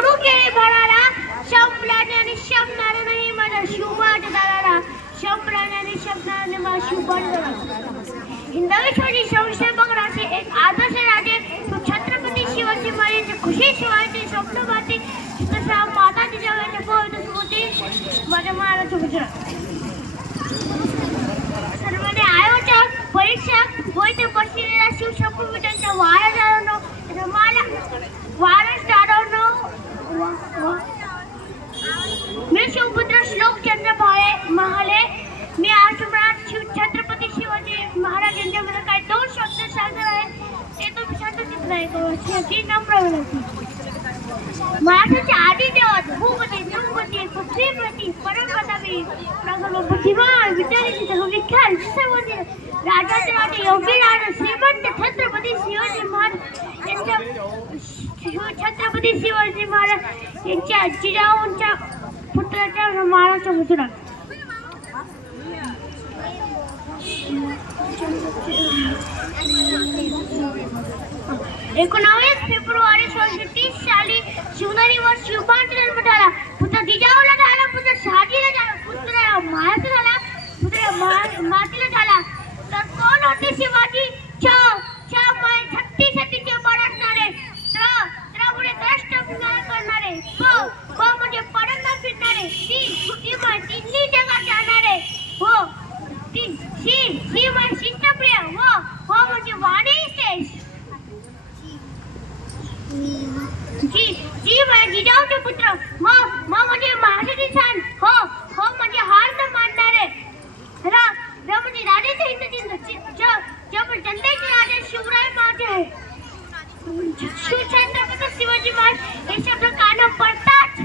सोडू केळे भराला, शंभराने शंभराने नाही माझा शिवबाट दाराला, शंभराने शंभराने माझा शिवबाट दाराला. हिंदवी संशय बघणारे एक आदर्श राजे तो छत्रपती शिवाजी महाराजांचे खुशी शिवायचे स्वप्न पाहते तसा माता जिजाऊच्या पवित्र स्मृती माझ्या महाराज गुजरात. सर्वांनी आयोजक परीक्षक होते बसलेल्या शिवशंभूविटांच्या वारा जाणवणं रमाला वारस जाणवणं. मी शिवपुत्र श्लोक चंद्र महाले मी आज शिव छत्रपती शिवाजी महाराज यांच्याबद्दल काही दोन शब्द सांगणार आहे ते तुम्ही शांततेत नाही करू नम्र विनंती. महाराष्ट्राचे आदी देवत भूपती द्रौपदी पृथ्वीपती परमप्रतापी प्रगल्भ बुद्धिमान विचारी विख्यात सर्वज्ञ राजाचे राजे योगी राजा श्रीमंत छत्रपती शिवाजी महाराज यांच्या छत्रपती शिवाजी महाराज यांच्या जिजाऊंच्या पुत्राच्या महाराष्ट्र गुजरात. 19 फेब्रुवारी 1630 साली शिवनेरीवर शिवबांचा जन्म झाला. पुत्र जिजाऊला झाला, पुत्र शहाजीला झाला, पुत्र महाराज झाला, पुत्र मातीला झाला. तर कोण होते शिवाजी? माय छत्तीस सतीचे बळ असणारे, पुढे द्रष्ट करणारे, म्हणजे पडंदा फिरणारे, तिन्ही जगात जाणारे, हो शी माय शिष्टप्रिय, हो म्हणजे वाणी श्रेष्ठ, जी माय जिजाऊचे पुत्र, म्हणजे महाराजांचे छान, हो म्हणजे हार न मानणारे, म्हणजे राजाचे हिंद जनतेचे राजे शिवराय माझे आहे. छत्रपती शिवाजी महाराज हे शब्द कानावर पडतात,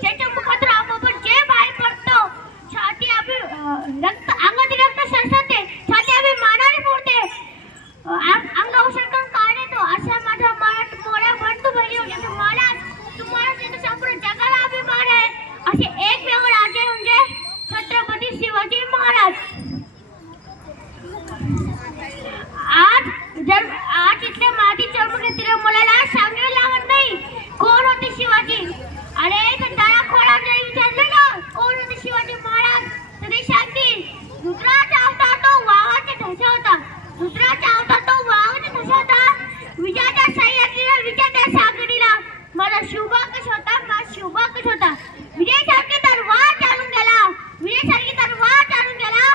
त्याच्या मुखातून आपण जे बाहेर पडतो छाती आपली रक्त अंगातील रक्त सरसते, छाती आपली मानाने फोडते, अंग उसळकन काय येतो अशा माझ्या मनात मोळ्या म्हणतो बहिणी होते. तुम्हाला संपूर्ण जगाला अभिमान आहे असे एकमेव राजे म्हणजे छत्रपती शिवाजी महाराज. आज इथल्या माती जन्म घेतलेल्या मुलाला सांगायला लागत नाही कोण होते शिवाजी. अरे दळा खोळा जरी विचारलं ना कोण होते शिवाजी महाराज तरी सांगतील रुद्राचा अवतार तो वाघाचा ठसा होता, रुद्राचा अवतार तो वाघाचा ठसा होता, विजयाच्या सह्याद्रीला विजयाच्या सागरीला माझा शिवभाग कसा होता, माझा शिवभाग कसा होता. विजयासारखी तलवार चालून गेला, विजयासारखी तलवार चालून गेला,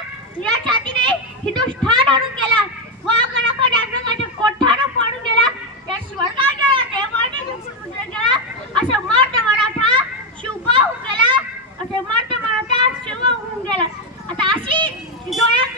या छातीने हिंदुस्थान आणून गेला, वाघाकडे अग्रगाच्या कोठारा पाडून गेला, त्या स्वर्गात गेला, देवाने गेला, असं मर्द मराठा शिवभा होऊन गेला, असं मर्द मराठा शिवभा होऊन गेला. आता अशी डोळ्यात